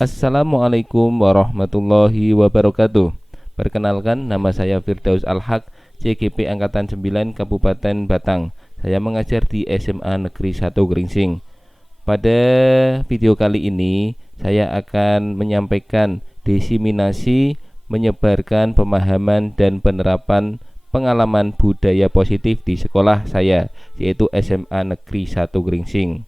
Assalamualaikum warahmatullahi wabarakatuh. Perkenalkan, nama saya Firdaus Al-Haq, CGP Angkatan 9 Kabupaten Batang. Saya mengajar di SMA Negeri 1 Gringsing. Pada video kali ini, saya akan menyampaikan diseminasi, menyebarkan pemahaman dan penerapan pengalaman budaya positif di sekolah saya, yaitu SMA Negeri 1 Gringsing.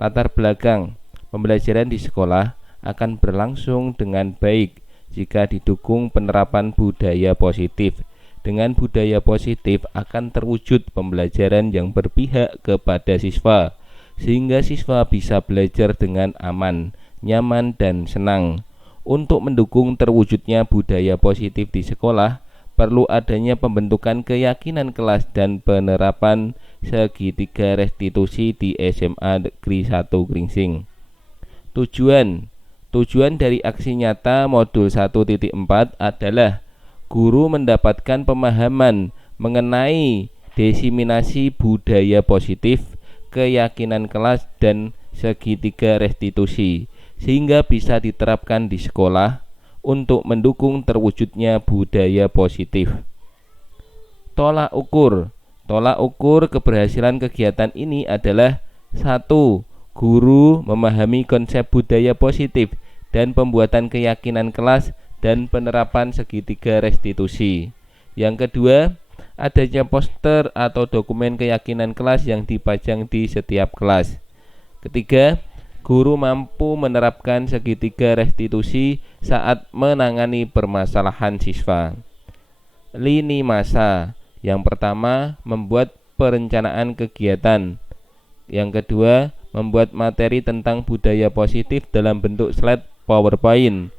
Latar belakang pembelajaran di sekolah akan berlangsung dengan baik jika didukung penerapan budaya positif. Dengan budaya positif akan terwujud pembelajaran yang berpihak kepada siswa, sehingga siswa bisa belajar dengan aman, nyaman, dan senang. Untuk mendukung terwujudnya budaya positif di sekolah, perlu adanya pembentukan keyakinan kelas dan penerapan segitiga restitusi di SMA Negeri 1 Gringsing. Tujuan dari aksi nyata modul 1.4 adalah guru mendapatkan pemahaman mengenai diseminasi budaya positif, keyakinan kelas, dan segitiga restitusi, sehingga bisa diterapkan di sekolah untuk mendukung terwujudnya budaya positif. Tolak ukur keberhasilan kegiatan ini adalah: 1. Guru memahami konsep budaya positif dan pembuatan keyakinan kelas dan penerapan segitiga restitusi. Yang kedua, adanya poster atau dokumen keyakinan kelas yang dipajang di setiap kelas. Ketiga, guru mampu menerapkan segitiga restitusi saat menangani permasalahan siswa. Lini masa. Yang pertama, membuat perencanaan kegiatan. Yang kedua, membuat materi tentang budaya positif dalam bentuk slide PowerPoint.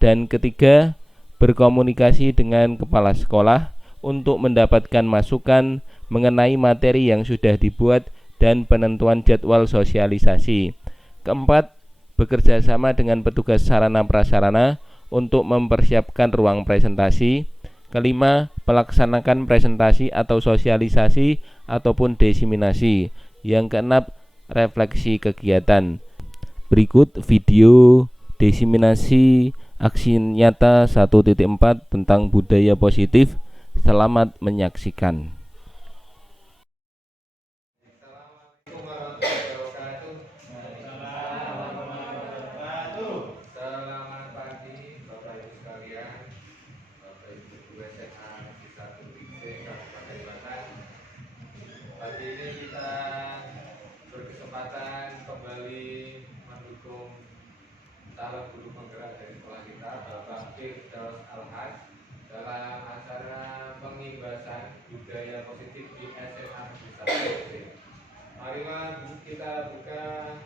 Dan ketiga, berkomunikasi dengan kepala sekolah untuk mendapatkan masukan mengenai materi yang sudah dibuat dan penentuan jadwal sosialisasi. Keempat, bekerja sama dengan petugas sarana prasarana untuk mempersiapkan ruang presentasi. Kelima, melaksanakan presentasi atau sosialisasi ataupun diseminasi. Yang keenam, refleksi kegiatan. Berikut video diseminasi aksi nyata 1.4 tentang budaya positif. Selamat menyaksikan. Selamat pagi Bapak Ibu sekalian, Bapak Ibu guru SMA Negeri 1 Gringsing Kabupaten Batang. Pagi ini kita berkesempatan kembali mendukung calon guru penggerak dari sekolah kita, Bapak Firdaus Al-Haq, dalam acara pengibasan budaya positif di SMA Negeri 1 Gringsing. Marilah kita buka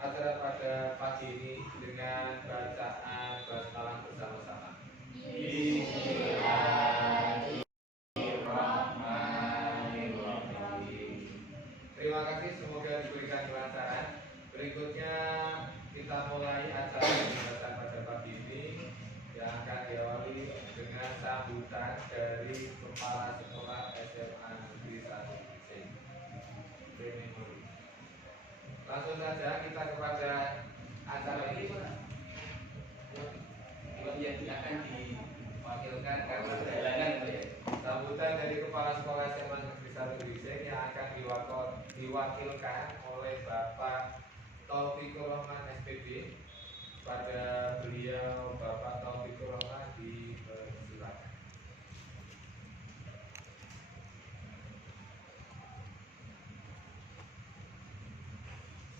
acara pada pagi ini dengan bacaan basmalah bersama-sama. Bismillahirrahmanirrahim. Terima kasih, semoga diberikan kelancaran. Berikutnya kita mulai acara pembahasan pada pagi ini yang akan diawali dengan sambutan dari Kepala Sekolah SMA Negeri 1 Gringsing. Langsung saja kita kepada acara ini. Akan diwakilkan karena perjalanan. Sambutan dari Kepala Sekolah SMA Negeri 1 Gringsing yang akan diwakilkan oleh Bapak Taufikur Rahman SPD. Pada beliau Bapak Taufikur Rahman dipersilakan.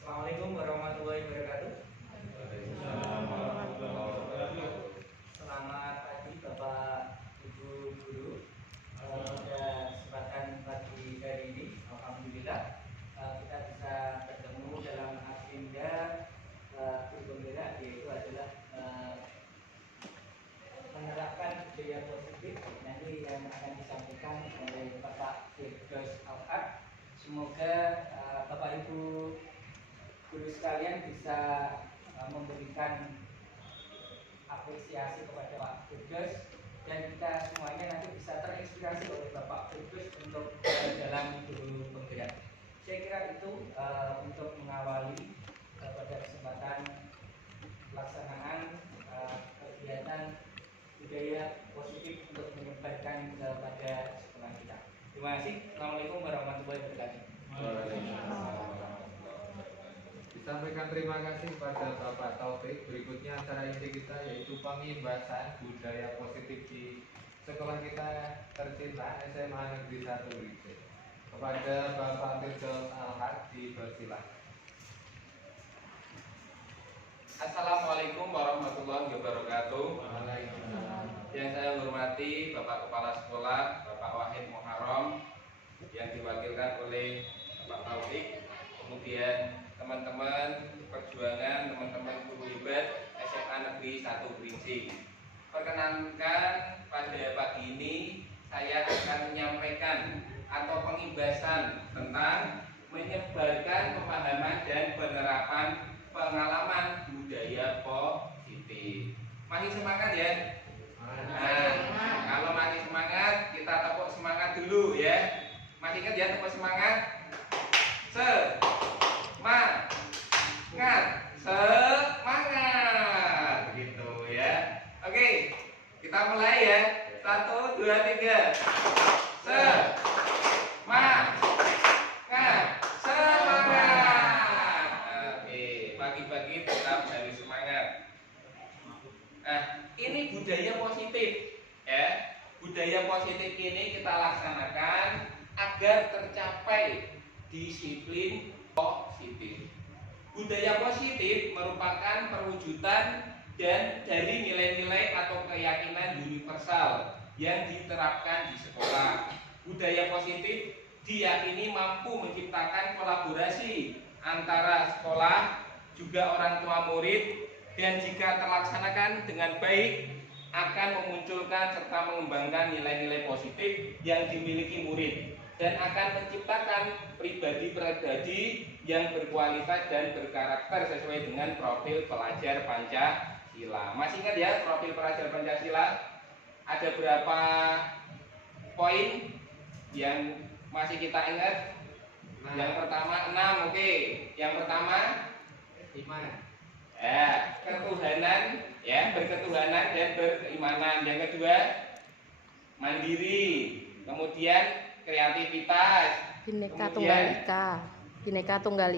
Assalamualaikum warahmatullahi wabarakatuh. Selamat pagi Bapak Ibu guru. Pada kesempatan pagi hari ini, alhamdulillah kita bisa bertemu dalam agenda guru penggerak, yaitu adalah menerapkan budaya positif. Nanti yang akan disampaikan oleh Bapak Firdaus Al-Haq. Semoga Bapak Ibu guru sekalian bisa memberikan apresiasi kepada Pak Firdaus, dan kita semuanya nanti bisa terinspirasi oleh Bapak Firdaus kira itu untuk mengawali pada kesempatan pelaksanaan kegiatan budaya positif untuk menyebarkan kepada sekolah kita. Terima kasih. Assalamualaikum warahmatullahi wabarakatuh. Disampaikan terima kasih kepada Bapak Taufik. Berikutnya acara inti kita yaitu pengimbasan budaya positif di sekolah kita tercinta SMA Negeri 1 Geringsing. Kepada Bapak Firdaus Alhaq dipersilakan. Assalamualaikum warahmatullahi wabarakatuh. Waalaikumsalam. Yang saya hormati Bapak Kepala Sekolah, Bapak Wahid Muharram, yang diwakilkan oleh Bapak Taufik, kemudian teman-teman perjuangan, teman-teman guru hebat SMA Negeri 1 Geringsing. Perkenankan pada pagi ini saya akan menyampaikan atau pengibasan tentang menyebarkan pemahaman dan penerapan pengalaman budaya positif. Masih semangat ya? Nah, kalau masih semangat, kita tepuk semangat dulu ya. Masih ingat ya tepuk semangat? Semangat, begitu ya. Oke, kita mulai ya. 1, 2, 3. Semangat. Oke, pagi-pagi tetap harus semangat. Nah, ini budaya positif ya. Budaya positif ini kita laksanakan agar tercapai disiplin positif. Budaya positif merupakan perwujudan dan dari nilai-nilai atau keyakinan universal yang diterapkan di sekolah. Budaya positif diyakini mampu menciptakan kolaborasi antara sekolah juga orang tua murid, dan jika terlaksanakan dengan baik akan memunculkan serta mengembangkan nilai-nilai positif yang dimiliki murid dan akan menciptakan pribadi-pribadi yang berkualitas dan berkarakter sesuai dengan profil pelajar Pancasila. Masih ingat ya profil pelajar Pancasila? Ada berapa poin yang masih kita ingat? Yang pertama 6, oke. Yang pertama 5. Ketuhanan ya, berketuhanan dan berimanan. Yang kedua mandiri, kemudian kreativitas, Bhinneka Tunggal Ika, Bhinneka Tunggal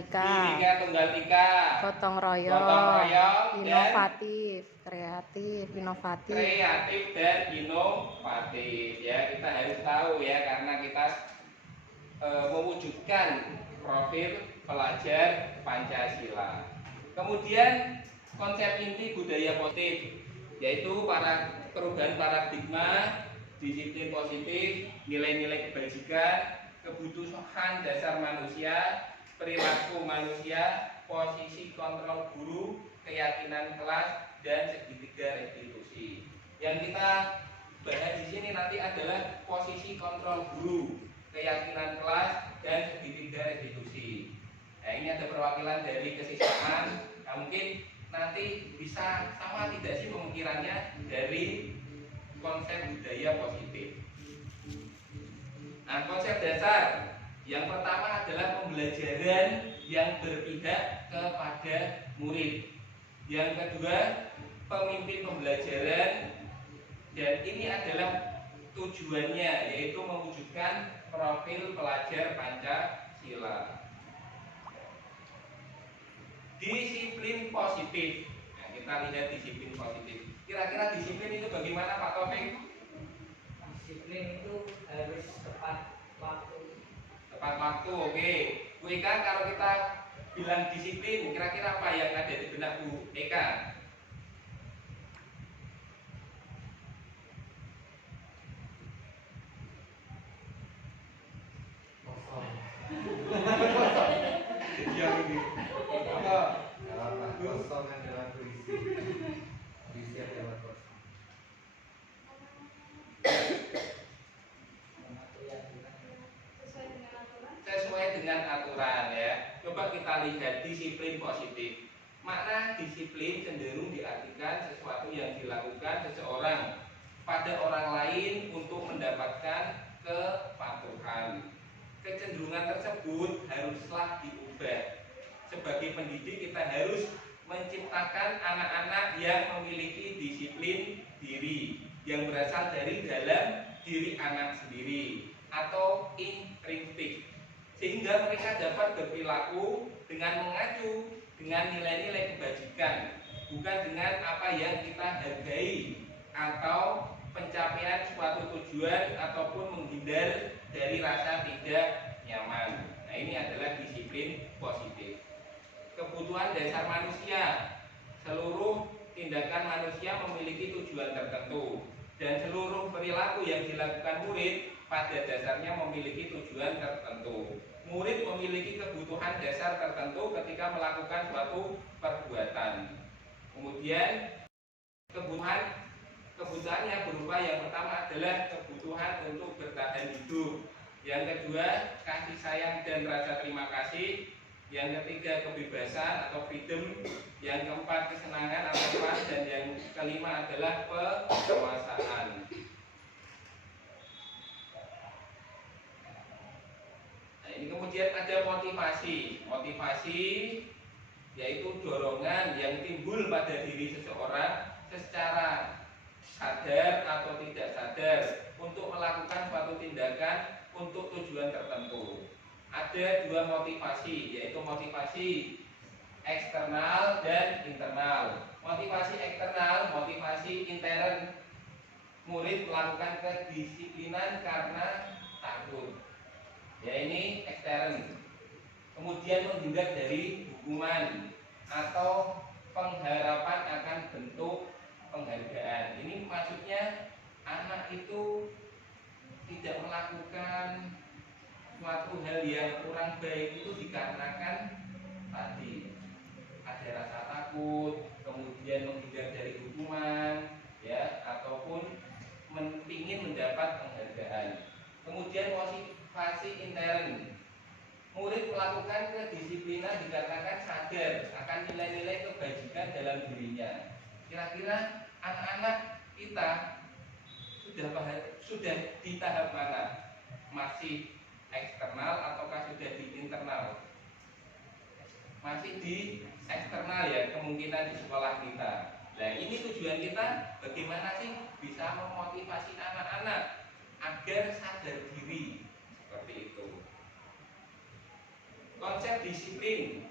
Ika, gotong royong, inovatif, kreatif dan inovatif ya. Kita harus tahu ya, karena kita mewujudkan profil pelajar Pancasila. Kemudian konsep inti budaya positif yaitu perubahan paradigma, disiplin positif, nilai-nilai kebajikan, kebutuhan dasar manusia, perilaku manusia, posisi kontrol guru, keyakinan kelas, dan segitiga restitusi. Yang kita bahas di sini nanti adalah posisi kontrol guru, keyakinan kelas, dan segitiga restitusi. Nah, ini ada perwakilan dari kesiswaan. Nah, mungkin nanti bisa sama tidak sih pemikirannya dari konsep budaya positif. Nah, konsep dasar yang pertama adalah pembelajaran yang berpihak kepada murid. Yang kedua, pemimpin pembelajaran, dan ini adalah tujuannya yaitu mewujudkan profil pelajar Pancasila. Disiplin positif. Nah, kita lihat disiplin positif. Kira-kira disiplin itu bagaimana Pak Taufik? Disiplin itu harus tepat waktu. Tepat waktu, oke. Bu Eka, kalau kita bilang disiplin, kira-kira apa yang ada di benak Bu Eka? Yang ini. Kosong adalah berisi. Berisi adalah kosong. Sesuai dengan aturan ya. Coba kita lihat disiplin positif. Makna disiplin cenderung diartikan sesuatu yang dilakukan seseorang pada orang lain untuk mendapatkan kepatuhan. kecenderungan tersebut haruslah diubah. Sebagai pendidik kita harus menciptakan anak-anak yang memiliki disiplin diri yang berasal dari dalam diri anak sendiri atau intrinsik, sehingga mereka dapat berperilaku dengan mengacu dengan nilai-nilai kebajikan, bukan dengan apa yang kita hargai atau pencapaian suatu tujuan ataupun menghindar dari rasa tidak nyaman. Nah, ini adalah disiplin positif. Kebutuhan dasar manusia. Seluruh tindakan manusia memiliki tujuan tertentu, dan seluruh perilaku yang dilakukan murid pada dasarnya memiliki tujuan tertentu. Murid memiliki kebutuhan dasar tertentu ketika melakukan suatu perbuatan. Kemudian kebutuhannya berupa, yang pertama adalah kebutuhan untuk bertahan hidup, yang kedua kasih sayang dan rasa terima kasih, yang ketiga kebebasan atau freedom, yang keempat kesenangan atau fun, dan yang kelima adalah penguasaan. Nah, ini kemudian ada motivasi. Motivasi yaitu dorongan yang timbul pada diri seseorang secara sadar atau tidak sadar untuk melakukan suatu tindakan untuk tujuan tertentu. Ada dua motivasi, yaitu motivasi eksternal dan internal. Motivasi eksternal, motivasi intern, murid melakukan kedisiplinan karena takut, ya ini ekstern. Kemudian menghindar dari hukuman atau pengharapan akan bentuk penghargaan. Ini maksudnya anak itu tidak melakukan suatu hal yang kurang baik itu dikarenakan tadi ada rasa takut, kemudian menghindar dari hukuman, ya, ataupun ingin mendapat penghargaan. Kemudian motivasi intern, murid melakukan kedisiplinan dikatakan sadar akan nilai-nilai kebajikan dalam dirinya. Kira-kira anak-anak kita sudah di tahap mana? Masih eksternal ataukah sudah di internal? Masih di eksternal, ya, kemungkinan di sekolah kita. Nah, ini tujuan kita bagaimana sih bisa memotivasi anak-anak agar sadar diri, seperti itu. Konsep disiplin.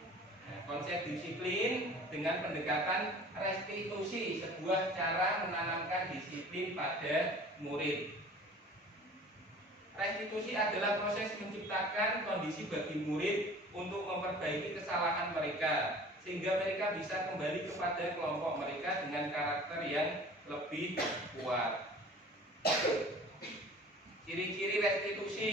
Nah, konsep disiplin dengan pendekatan restitusi, sebuah cara menanamkan disiplin pada murid. Restitusi adalah proses menciptakan kondisi bagi murid untuk memperbaiki kesalahan mereka, sehingga mereka bisa kembali kepada kelompok mereka dengan karakter yang lebih kuat. Ciri-ciri restitusi: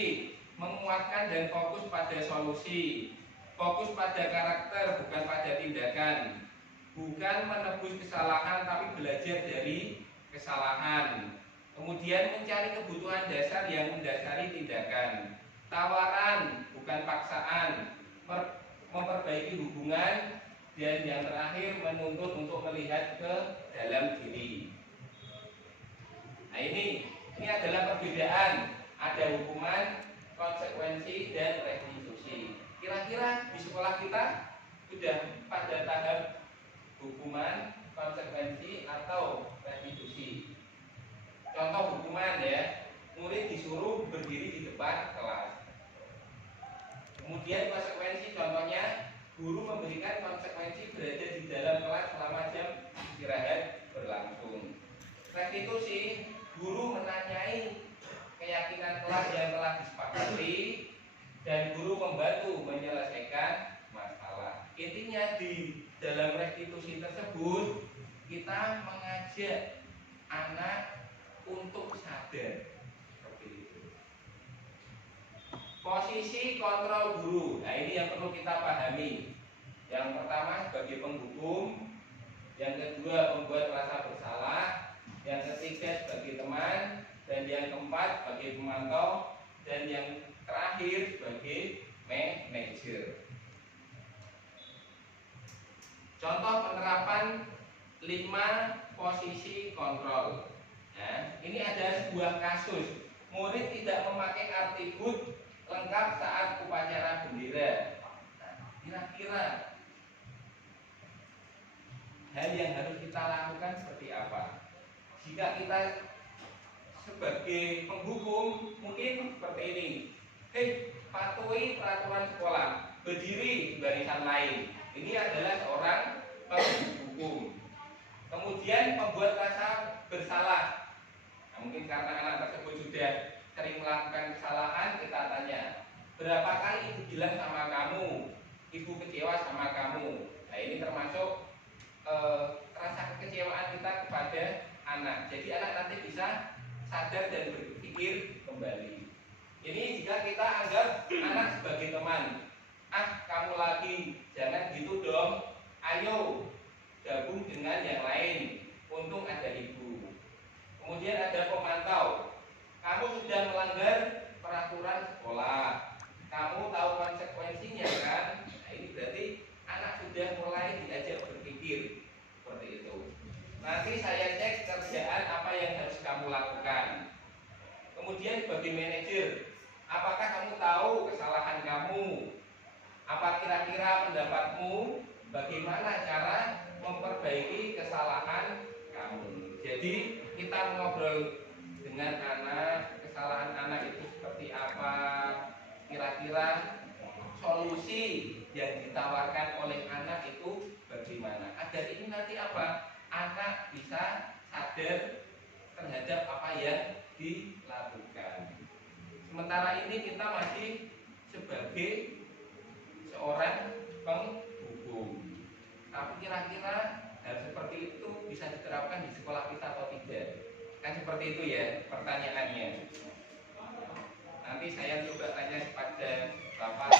menguatkan dan fokus pada solusi, fokus pada karakter bukan pada tindakan, bukan menebus kesalahan tapi belajar dari kesalahan. Kemudian mencari kebutuhan dasar yang mendasari tindakan, tawaran bukan paksaan, memperbaiki hubungan, dan yang terakhir menuntut untuk melihat ke dalam diri. Nah, ini adalah perbedaan, ada hukuman, konsekuensi, dan restitusi. Kira-kira di sekolah kita sudah pada tahap hukuman, konsekuensi, atau restitusi? Contoh hukuman, ya, murid disuruh berdiri di depan kelas. Kemudian konsekuensi, contohnya guru memberikan konsekuensi berada di dalam kelas selama jam istirahat berlangsung. Restitusi, guru menanyai keyakinan kelas yang telah disepakati dan guru membantu menyelesaikan masalah. Intinya di dalam restitusi tersebut kita mengajak anak untuk sadar, seperti itu. Posisi kontrol guru. Nah, ini yang perlu kita pahami. Yang pertama sebagai penghukum, yang kedua membuat rasa bersalah, yang ketiga sebagai teman, dan yang keempat sebagai pemantau, dan yang terakhir sebagai manajer. Contoh penerapan 5 posisi kontrol. Nah, ini ada sebuah kasus murid tidak memakai atribut lengkap saat upacara bendera. Nah, kira-kira hal yang harus kita lakukan seperti apa? Jika kita sebagai penghukum mungkin seperti ini. Patuhi peraturan sekolah, berdiri di barisan lain. Ini adalah seorang penghukum. Kemudian membuat rasa bersalah. Nah, mungkin karena anak tersebut sudah sering melakukan kesalahan, kita tanya, berapa kali ibu bilang sama kamu, ibu kecewa sama kamu. Nah, ini termasuk rasa kekecewaan kita kepada anak. Jadi anak nanti bisa sadar dan berpikir kembali. Ini jika kita anggap anak sebagai teman. Kamu lagi, jangan gitu dong. Ayo gabung dengan yang lain. Untung ada ibu. Kemudian ada pemantau. Kamu sudah melanggar peraturan sekolah. Kamu tahu konsekuensinya kan? Nah, ini berarti anak sudah mulai diajak berpikir seperti itu. Nanti saya cek kerjaan apa yang harus kamu lakukan. Kemudian sebagai manajer, apakah kamu tahu kesalahan kamu? Apa kira-kira pendapatmu? Bagaimana cara memperbaiki kesalahan kamu? Jadi kita ngobrol dengan anak, kesalahan anak itu seperti apa? Kira-kira solusi yang ditawarkan oleh anak itu bagaimana? Agar ini nanti apa? Anak bisa sadar terhadap apa yang dilakukan. Sementara ini kita masih sebagai seorang penghukum. Tapi kira-kira hal seperti itu bisa diterapkan di sekolah kita atau tidak? Kan seperti itu ya pertanyaannya. Nanti saya coba tanya kepada Bapak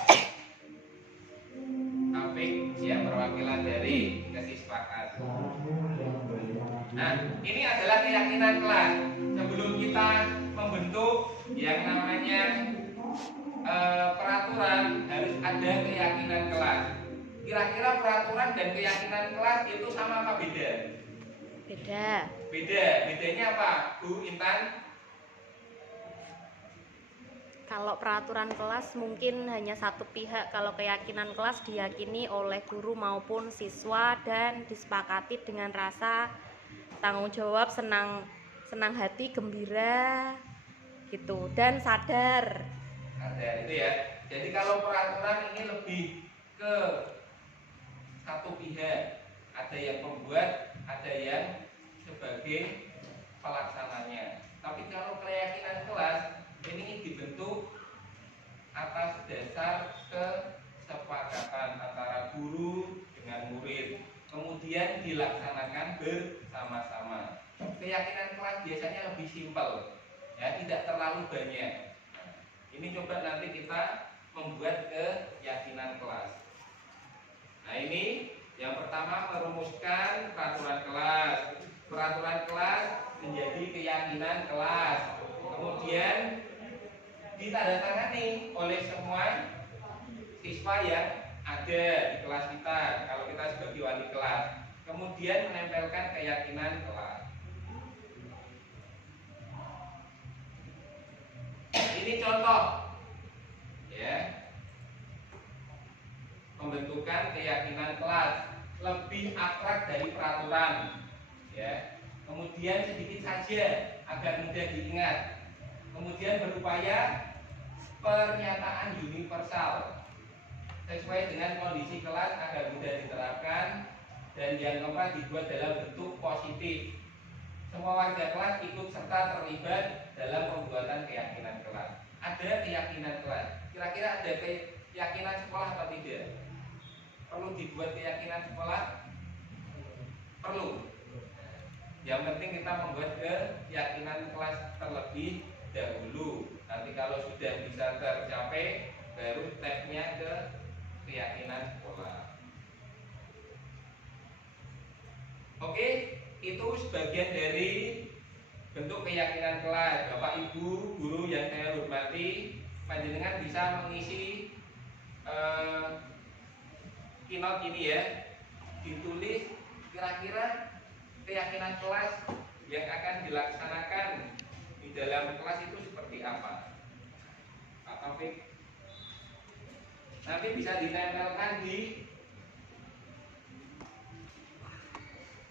Apik yang perwakilan dari Kesispakat. Nah, ini adalah keyakinan kelas. Sebelum kita membentuk yang namanya peraturan, harus ada keyakinan kelas. Kira-kira peraturan dan keyakinan kelas itu sama apa beda? Beda. Bedanya apa, Bu Intan? Kalau peraturan kelas mungkin hanya satu pihak, kalau keyakinan kelas diyakini oleh guru maupun siswa dan disepakati dengan rasa tanggung jawab, senang hati, gembira gitu, dan sadar. Ada itu ya. Jadi kalau peraturan ini lebih ke satu pihak, ada yang pembuat, ada yang sebagai pelaksananya. Tapi kalau keyakinan kelas ini dibentuk atas dasar kesepakatan antara guru dengan murid, kemudian dilaksanakan bersama-sama. Keyakinan kelas biasanya lebih simpel, ya, tidak terlalu banyak. Ini coba nanti kita membuat keyakinan kelas. Nah, ini yang pertama merumuskan peraturan kelas. Peraturan kelas menjadi keyakinan kelas. Kemudian ditandatangani oleh semua siswa yang ada di kelas kita, kalau kita sebagai wali kelas. Kemudian menempelkan keyakinan kelas. Ini contoh ya, pembentukan keyakinan kelas, lebih abstrak dari peraturan ya. Kemudian sedikit saja agar mudah diingat. Kemudian berupaya pernyataan universal sesuai dengan kondisi kelas agar mudah diterapkan. Dan yang keempat, dibuat dalam bentuk positif. Semua warga kelas ikut serta terlibat dalam pembuatan keyakinan kelas. Ada keyakinan kelas. Kira-kira ada keyakinan sekolah atau tidak? Perlu dibuat keyakinan sekolah? Perlu. Yang penting kita membuat keyakinan kelas terlebih dahulu. Nanti kalau sudah bisa tercapai, baru stepnya ke keyakinan sekolah. Oke, itu sebagian dari bentuk keyakinan kelas. Bapak Ibu guru yang saya hormati, panjenengan bisa mengisi keynote ini ya, ditulis kira-kira keyakinan kelas yang akan dilaksanakan di dalam kelas itu seperti apa. Pak Taufik. nanti bisa ditempelkan di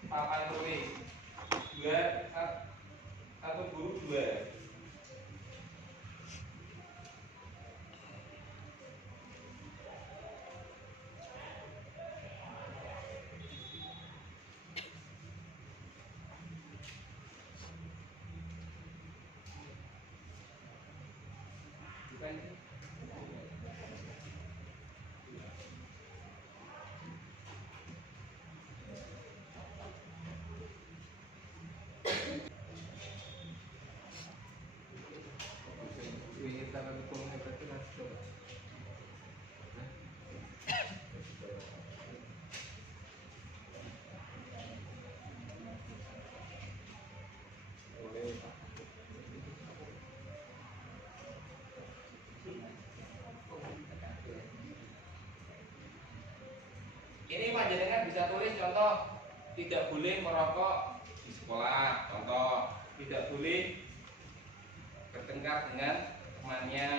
papan tulis. Satu guru dua. Bukan. Ini panjenengan bisa tulis contoh, tidak boleh merokok di sekolah, contoh tidak boleh bertengkar dengan temannya.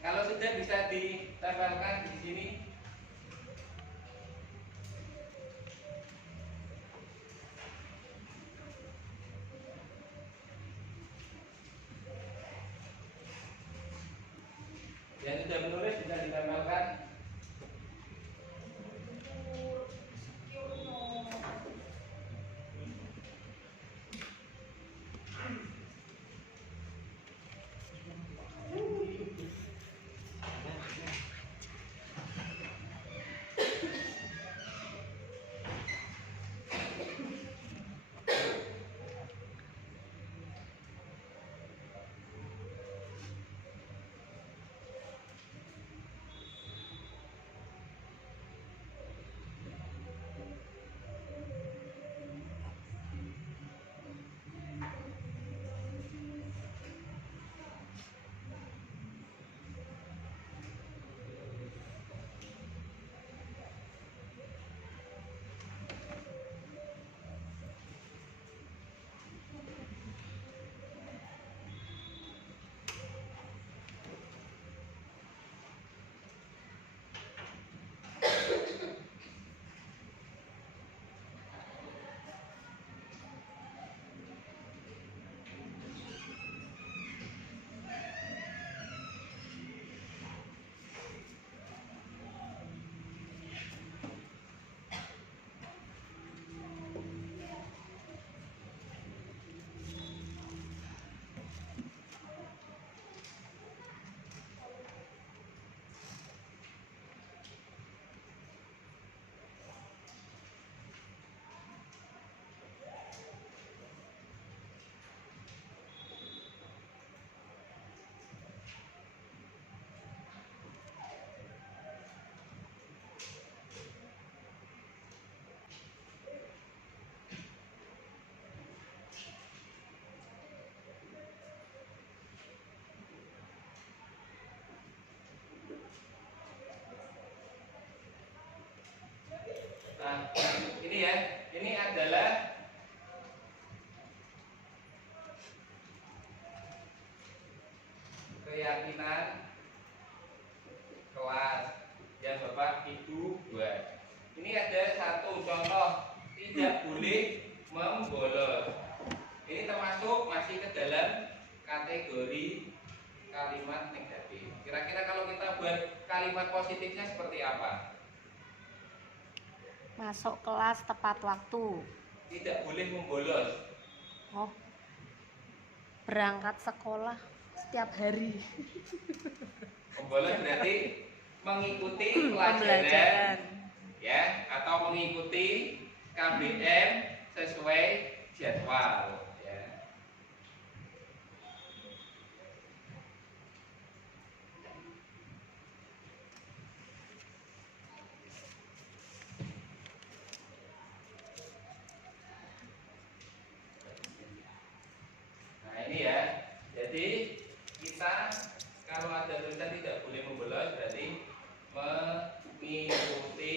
Kalau sudah bisa ditempelkan di sini. Yang sudah menulis bisa ditempelkan. Nah, ini ya, ini adalah keyakinan kelas yang Bapak Ibu buat. Ini ada satu contoh, tidak boleh membolos. Ini termasuk masih ke dalam kategori kalimat negatif. Kira-kira kalau kita buat kalimat positifnya seperti apa? Masuk kelas tepat waktu. Tidak boleh membolos. Oh, berangkat sekolah setiap hari. Membolos berarti mengikuti pelajaran, Pembelajaran. ya, atau mengikuti KBM sesuai jadwal, ya. Nah, ini ya. Jadi kita kalau ada tulisan tidak boleh membolos berarti mengikuti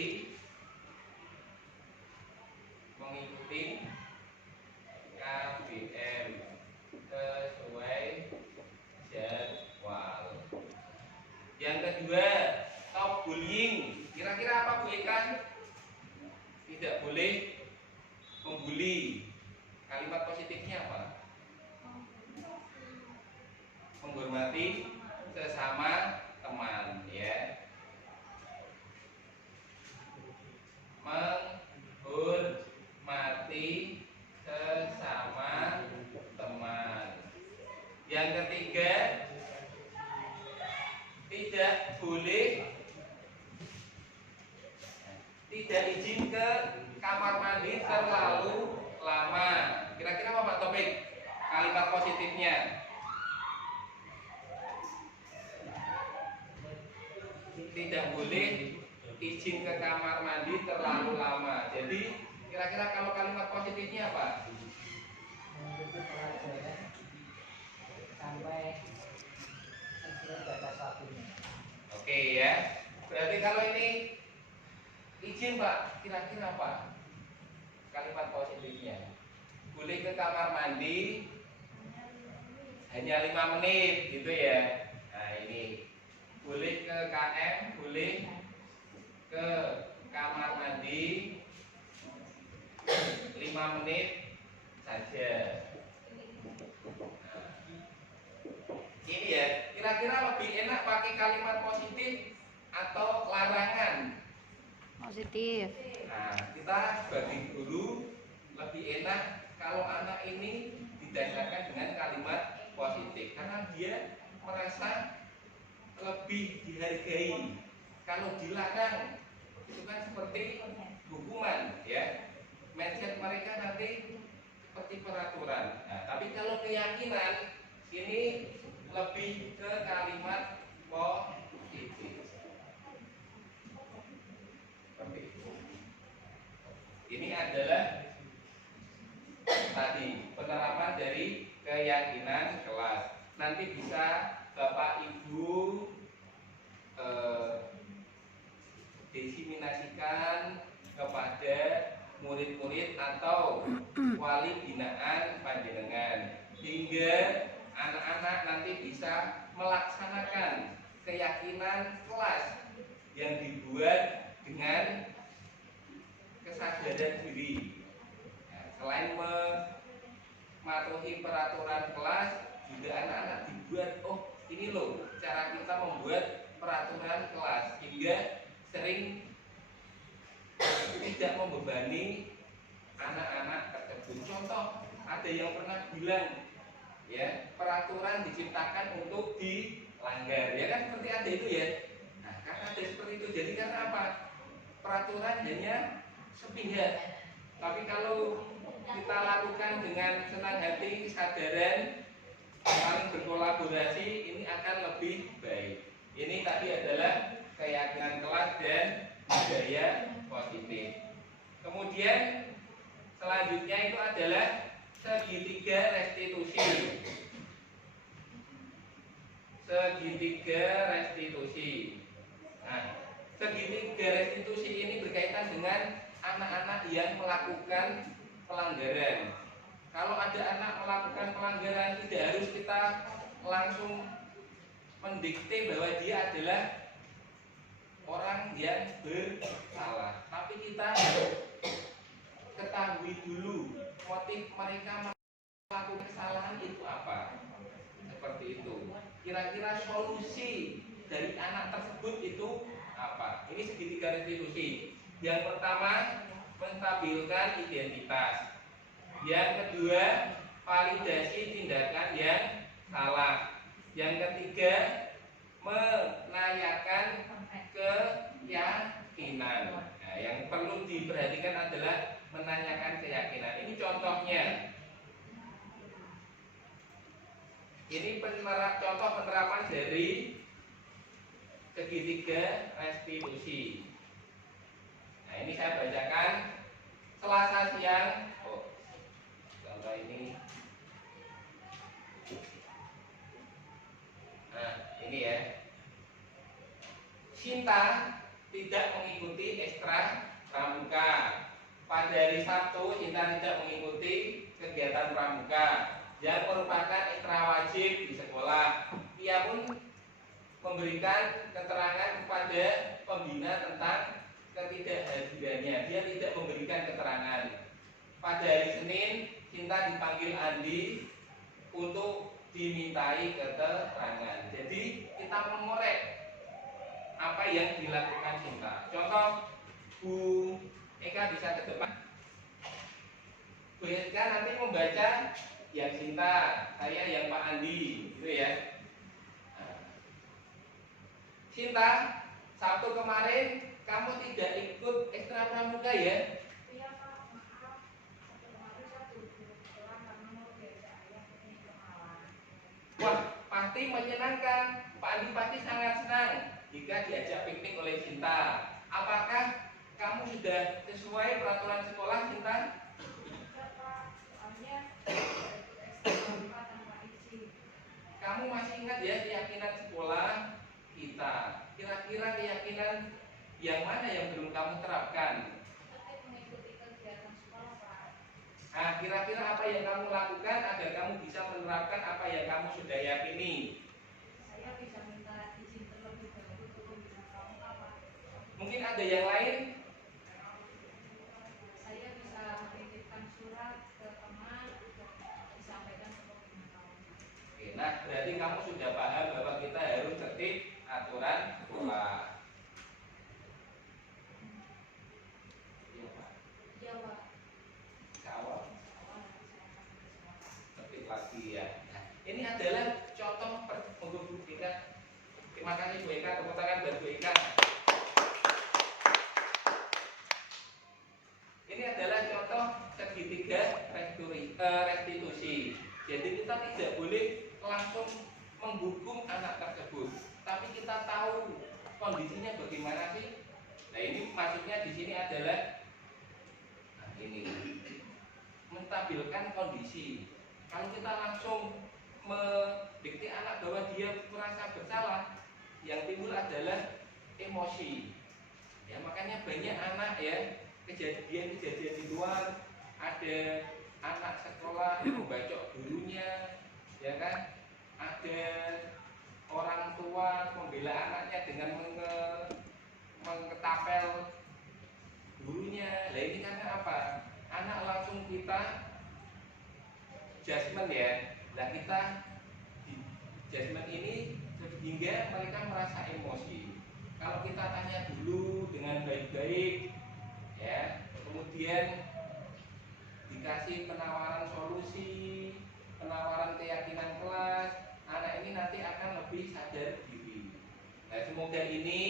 KBM sesuai jadwal. Yang kedua, stop bullying. Kira-kira apa Bu Ikan? Tidak boleh membuli. Kalimat positifnya apa? Menghormati sesama teman, ya. Menghormati sesama teman. Yang ketiga, tidak boleh tidak izin ke kamar mandi terlalu lama. Kira-kira apa Pak Topik? Kalimat positifnya. Tidak boleh izin ke kamar mandi terlalu lama. Jadi kira-kira kalau kalimat positifnya apa? Mengikuti pelajaran sampai sebelum batas waktunya. Oke ya. Berarti kalau ini izin Pak, kira-kira apa? Kalimat positifnya. Boleh ke kamar mandi hanya 5 menit gitu ya. Nah, ini boleh ke KM, boleh ke kamar mandi 5 menit saja. Ini ya, kira-kira lebih enak pakai kalimat positif atau larangan? Positif. Nah, kita sebagai guru lebih enak kalau anak ini didasarkan dengan kalimat positif karena dia merasa lebih dihargai. Kalau dilarang itu kan seperti hukuman ya. Mindset mereka nanti seperti peraturan. Nah, tapi kalau keyakinan ini lebih ke kalimat positif. Seperti itu. Ini adalah tadi penerapan dari keyakinan kelas. Nanti bisa Bapak Ibu diseminasikan kepada murid-murid atau wali binaan panjenengan hingga anak-anak nanti bisa melaksanakan keyakinan kelas yang dibuat dengan kesadaran diri. Nah, selain mematuhi peraturan kelas, juga anak-anak dibuat, oh ini loh cara kita membuat peraturan kelas hingga sering tidak membebani anak-anak tersebut. Contoh, ada yang pernah bilang ya peraturan diciptakan untuk dilanggar, ya kan seperti ada itu ya. Nah, karena ada seperti itu, jadi karena apa? Peraturan hanya sepihak. Tapi kalau kita lakukan dengan senang hati, kesadaran, saling berkolaborasi, ini akan lebih baik. Ini tadi adalah keyakinan kelas dan budaya positif. Kemudian selanjutnya itu adalah segitiga restitusi. Segitiga restitusi. Nah, segitiga restitusi ini berkaitan dengan anak-anak yang melakukan pelanggaran. Kalau ada anak melakukan pelanggaran, tidak harus kita langsung mendikte bahwa dia adalah orang yang bersalah, tapi kita ketahui dulu motif mereka melakukan kesalahan itu apa. Seperti itu. Kira-kira solusi dari anak tersebut itu apa? Ini segitiga restitusi. Yang pertama, menstabilkan identitas. Yang kedua, validasi tindakan yang salah. Yang ketiga, menanyakan keyakinan. Nah, yang perlu diperhatikan adalah menanyakan keyakinan. Ini contohnya. Ini contoh penerapan dari segitiga restitusi. Nah, ini saya bacakan Selasa siang. Oh, contoh ini. Nah, ini ya. Sinta tidak mengikuti ekstra pramuka. Pada hari Sabtu, Sinta tidak mengikuti kegiatan pramuka yang merupakan ekstra wajib di sekolah. Ia pun memberikan keterangan kepada pembina tentang ketidakhadirannya. Dia tidak memberikan keterangan. Pada hari Senin, Sinta dipanggil Andi untuk dimintai keterangan. Jadi kita mengorek apa yang dilakukan Sinta. Contoh, Bu Eka bisa ke depan. Bu Eka nanti membaca yang Sinta, saya yang Pak Andi, gitu ya. Sinta, Sabtu kemarin kamu tidak ikut ekstra pramuka ya? Iya Pak, maaf. Kemarin saya duduk sekolah karena mau diajak ayah piknik ke Malang. Wah, pasti menyenangkan. Pak Andi pasti sangat senang jika diajak piknik oleh Sinta. Apakah kamu sudah sesuai peraturan sekolah, Sinta? Tidak Pak, soalnya ekstra pramuka tanpa izin. Kamu masih ingat ya keyakinan sekolah kita? Kira-kira keyakinan yang mana yang belum kamu terapkan? Saya mengikuti kegiatan sekolah Pak. Nah, kira-kira apa yang kamu lakukan agar kamu bisa menerapkan apa yang kamu sudah yakini? Saya bisa minta izin terlebih mungkin ada yang lain. Saya bisa menitipkan surat ke teman untuk disampaikan seperti pengetahuan. Oke, nah berarti kamu sudah paham bahwa kita harus tertib aturan sekolah. Iya Pak. Iya Pak. Kawal. Awal nanti saya akan bersama. Tertib lagi ya. Nah, ini adalah contoh untuk Bu Eka. Terima kasih Bu Eka, tepuk tangan buat Bu Eka. Ini adalah contoh segitiga restitusi. Jadi kita tidak boleh langsung menghukum anak tersebut, tapi kita tahu kondisinya bagaimana sih. Nah ini maksudnya di sini adalah ini menstabilkan kondisi. Kalau kita langsung mendikte anak bahwa dia merasa bersalah, yang timbul adalah emosi. Ya makanya banyak anak ya kejadian-kejadian di luar, ada anak sekolah membacok gurunya, ya kan? Ada orang tua membela anaknya dengan mengetapel gurunya. Nah ini karena apa? Anak langsung kita judgement ya. Nah kita di judgement ini sehingga mereka merasa emosi. Kalau kita tanya dulu dengan baik-baik, ya, kemudian dikasih penawaran solusi, penawaran keyakinan kelas, anak ini nanti akan lebih sadar diri. Nah, semoga ini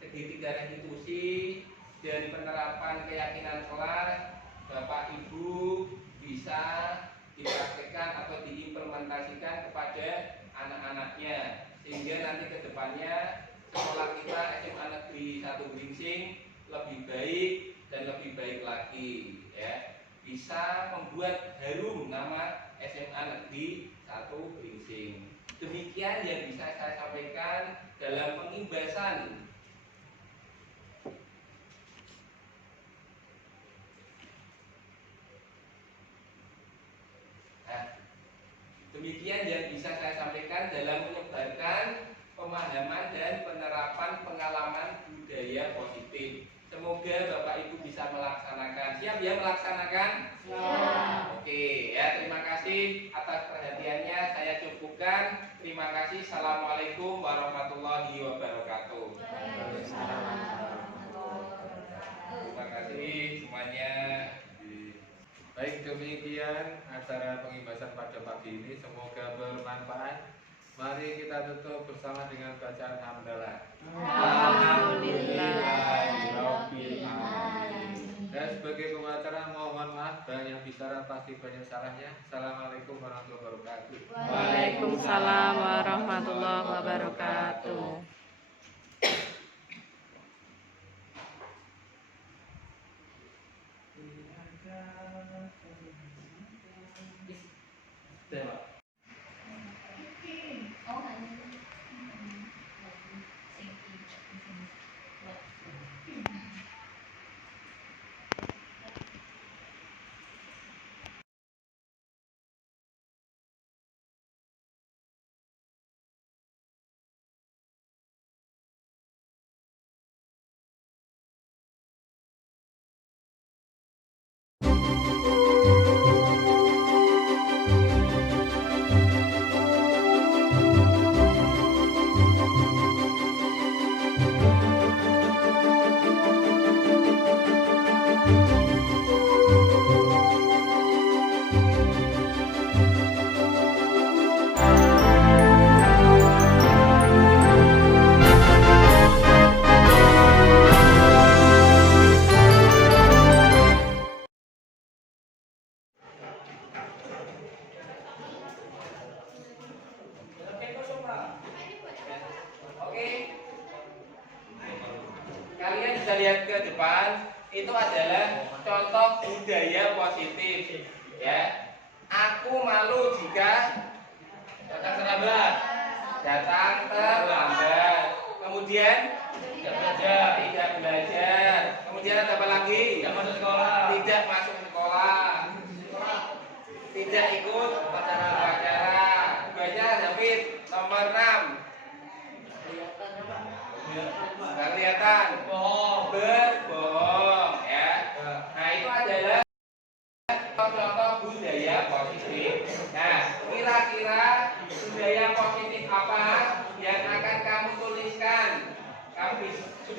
segitiga restitusi dan penerapan keyakinan kelas Bapak Ibu bisa dipraktikkan atau diimplementasikan kepada anak-anaknya, sehingga nanti ke depannya sekolah kita SMA Negeri 1 Gringsing lebih baik dan lebih baik lagi ya. Bisa membuat harum nama SMA Negeri 1 Gringsing. Demikian yang bisa saya sampaikan dalam pengimbasan demikian yang bisa saya sampaikan dalam menyebarkan pemahaman dan penerapan pengalaman budaya positif. Semoga Bapak Ibu bisa melaksanakan. Siap ya melaksanakan? Siap. Oke ya, terima kasih atas perhatiannya. Saya cukupkan. Terima kasih. Assalamualaikum warahmatullahi wabarakatuh. Terima kasih semuanya. Baik, demikian acara pengimbasan pada pagi ini, semoga bermanfaat. Mari kita tutup bersama dengan bacaan hamdalah. Alhamdulillahirabbil alamin. Dan sebagai pembicara mohon maaf, banyak bicara pasti banyak salahnya. Assalamualaikum warahmatullahi wabarakatuh. Waalaikumsalam warahmatullahi wabarakatuh. Kalian bisa lihat ke depan, itu adalah contoh budaya positif ya. Aku malu jika datang terlambat. Kemudian tidak belajar. Kemudian ada apa lagi? Tidak masuk sekolah. Tidak ikut upacara. Baca David nomor 6. Kelihatan.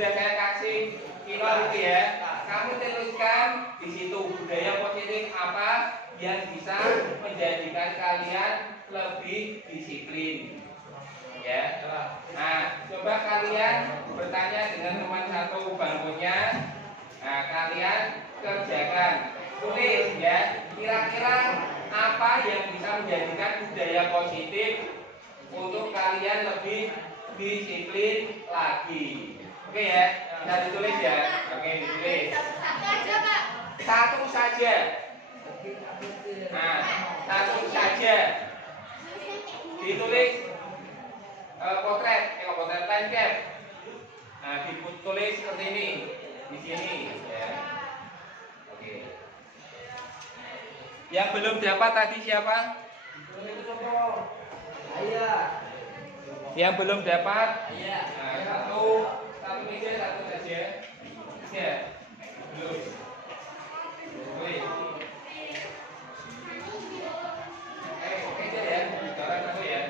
sudah saya kasih kilo itu ya. Kamu tuliskan di situ budaya positif apa yang bisa menjadikan kalian lebih disiplin. Ya. Nah, coba kalian bertanya dengan teman satu bangkunya. Nah, kalian kerjakan. Tulis ya, kira-kira apa yang bisa menjadikan budaya positif untuk kalian lebih disiplin lagi. Oke ya, bisa ditulis ya. Oke, ditulis. Satu saja. Nah, satu saja. Ditulis potret landscape. Nah, ditulis seperti ini di sini ya. Oke. Yang belum dapat tadi siapa? Yang belum dapat? Nah, satu meja satu saja. Ya. Belum. Boleh. Oke aja ya. Jalan satu ya.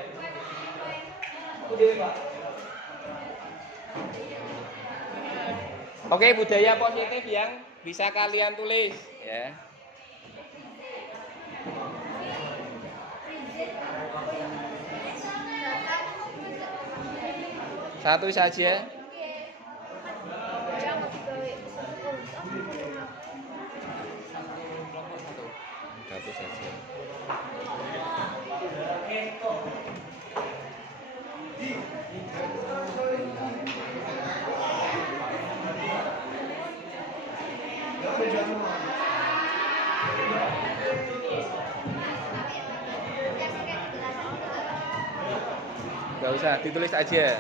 Oke, budaya positif yang bisa kalian tulis ya. Satu saja. Satu saja. Gak usah, ditulis aja.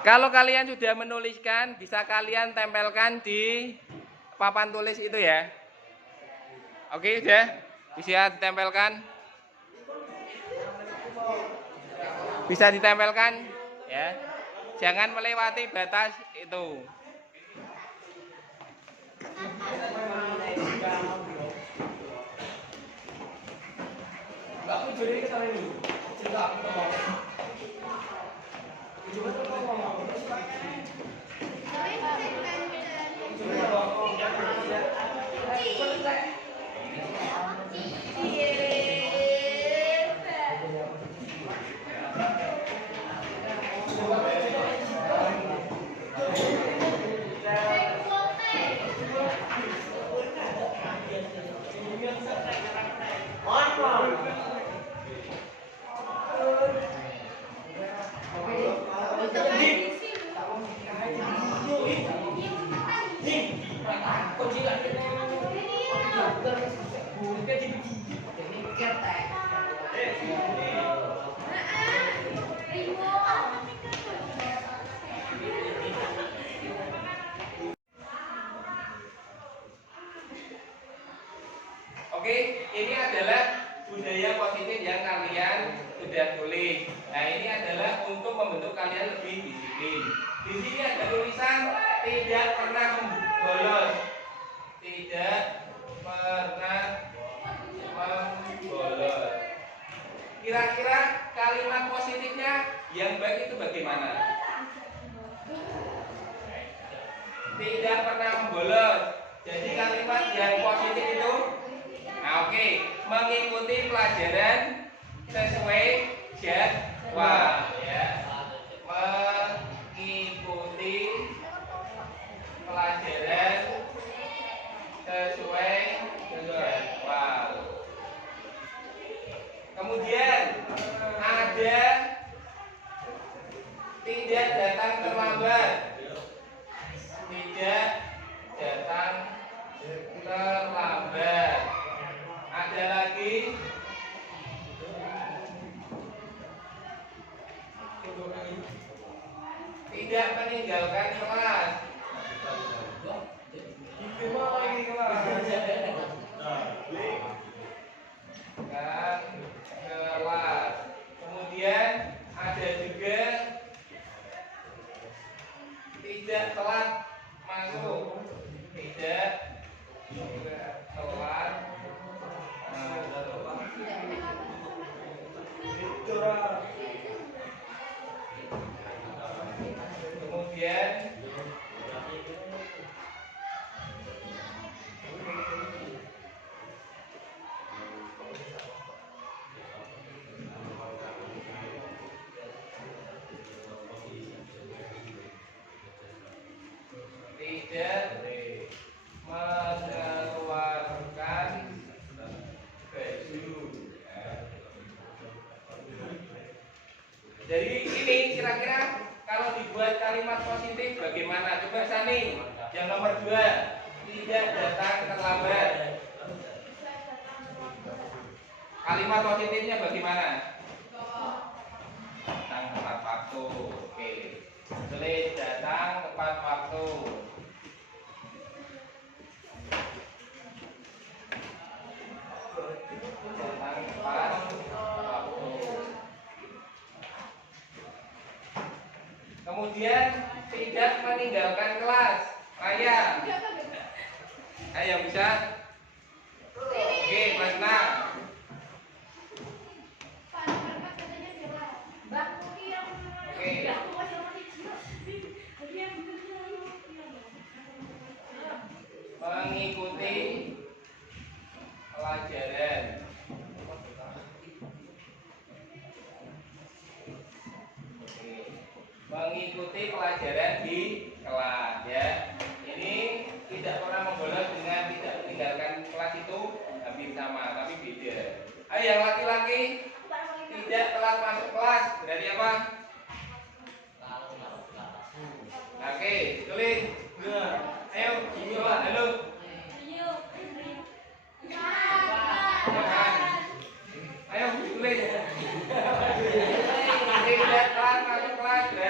Kalau kalian sudah menuliskan, bisa kalian tempelkan di papan tulis itu ya. Oke, sudah? Bisa ditempelkan? Bisa ditempelkan ya. Jangan melewati batas itu. Oke, ini adalah budaya positif yang kalian sudah tulis. Nah, ini adalah untuk membentuk kalian lebih disiplin. Di sini ada tulisan tidak pernah bolos. Tidak pernah membolos. Kira-kira kalimat positifnya yang baik itu bagaimana? Tidak pernah membolos. Jadi kalimat yang positif itu oke, mengikuti pelajaran sesuai jadwal ya. Mengikuti pelajaran sesuai jadwal. Kemudian ada tidak datang terlambat. Tidak datang terlambat. Ada lagi tidak meninggalkan kelas. Kelas. Kemudian ada juga tidak telat masuk. Tidak telat kemudian tidak mengeluarkan baju. Jadi ini kira-kira kalau dibuat kalimat positif bagaimana? Coba Sani, yang nomor 2, tidak datang terlambat. Kalimat positifnya bagaimana? Datang tepat waktu. Oke. Tulis datang tepat waktu. Datang tepat waktu. Kemudian tidak meninggalkan kelas. Raya. Ayo bisa? Oke, Mas Nah. Oke. Mengikuti pelajaran. Mengikuti pelajaran di kelas ya. Ini tidak pernah membolos dengan tidak meninggalkan kelas itu hampir sama, tapi beda. Ayo yang laki-laki tidak telat masuk kelas berarti apa? Oke, tulis. Ayo, coba halo. Ayo tulis. Tidak telat masuk kelas berarti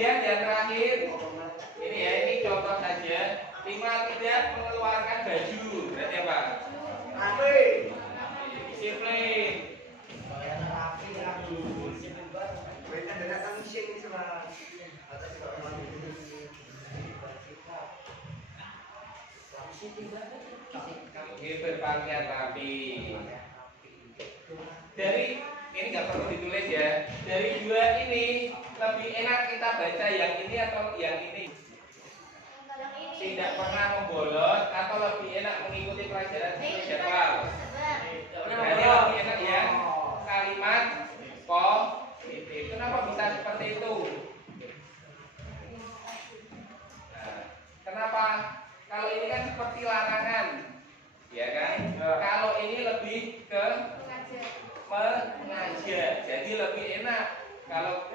Kemudian yang terakhir, ini ya, ini contoh saja. 5 tidak mengeluarkan baju. Berarti apa? Disiplin. Oke, berpakaian rapi. Dari ini nggak perlu ditulis ya. Dari dua ini lebih enak kita baca yang ini atau yang ini? Tidak pernah membolos atau lebih enak mengikuti pelajaran jadwal? Berarti lebih enak ya kalimat positif. Kenapa bisa seperti itu? Nah, kenapa? Kalau ini kan seperti larangan, ya kan? Kalau ini lebih ke mengajak, jadi lebih enak kalau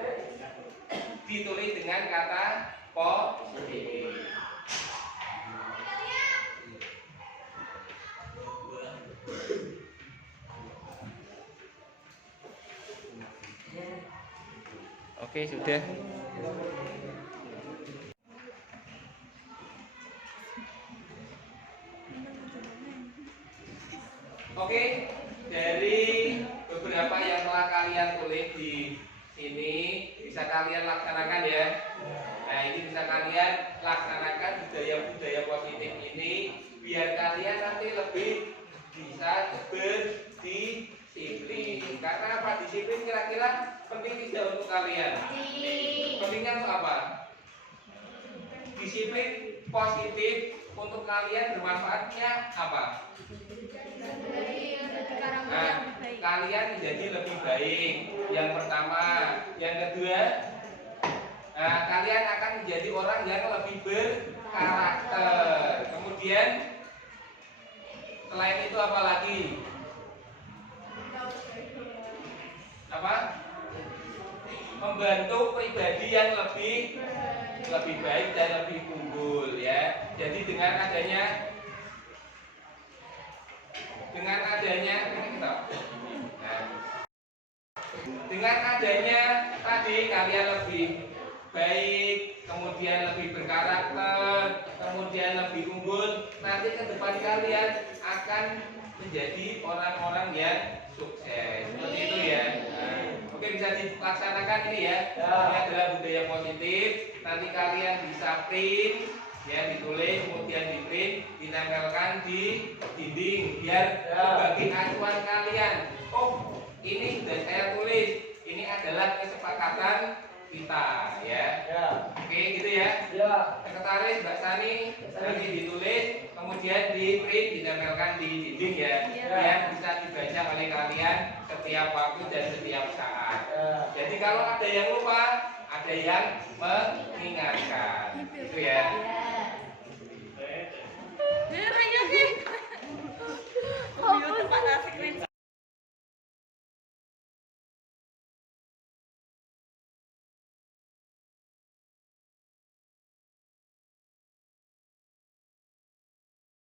ditulis dengan kata positif. Oke, sudah. Oke, dari beberapa yang telah kalian tulis di sini bisa kalian laksanakan ya. Nah, ini bisa kalian laksanakan budaya-budaya positif ini biar kalian nanti lebih bisa berdisiplin. Karena apa? Disiplin kira-kira penting tidak untuk kalian? Pentingnya untuk apa? Disiplin positif untuk kalian bermanfaatnya apa? Nah, kalian menjadi lebih baik. Yang pertama, yang kedua, nah, kalian akan menjadi orang yang lebih berkarakter. Kemudian, selain itu apa lagi? Apa? Membantu pribadi yang lebih baik dan lebih unggul ya. Jadi dengan adanya dengan adanya tadi kalian lebih baik, kemudian lebih berkarakter, kemudian lebih unggul, nanti ke depan kalian akan menjadi orang-orang yang sukses. Seperti itu ya. Oke, bisa dilaksanakan ini ya. Ini adalah budaya positif. Nanti kalian bisa print ya, ditulis, kemudian di print, ditempelkan di dinding biar sebagai acuan kalian. Oh, ini sudah saya tulis. Ini adalah kesepakatan kita ya. Oke, gitu ya. Sekretaris Mbak Sani nanti ditulis, kemudian di print, ditempelkan di dinding ya. Biar bisa dibaca oleh kalian setiap waktu dan setiap saat. Jadi kalau ada yang lupa, ada yang mengingatkan. Itu ya.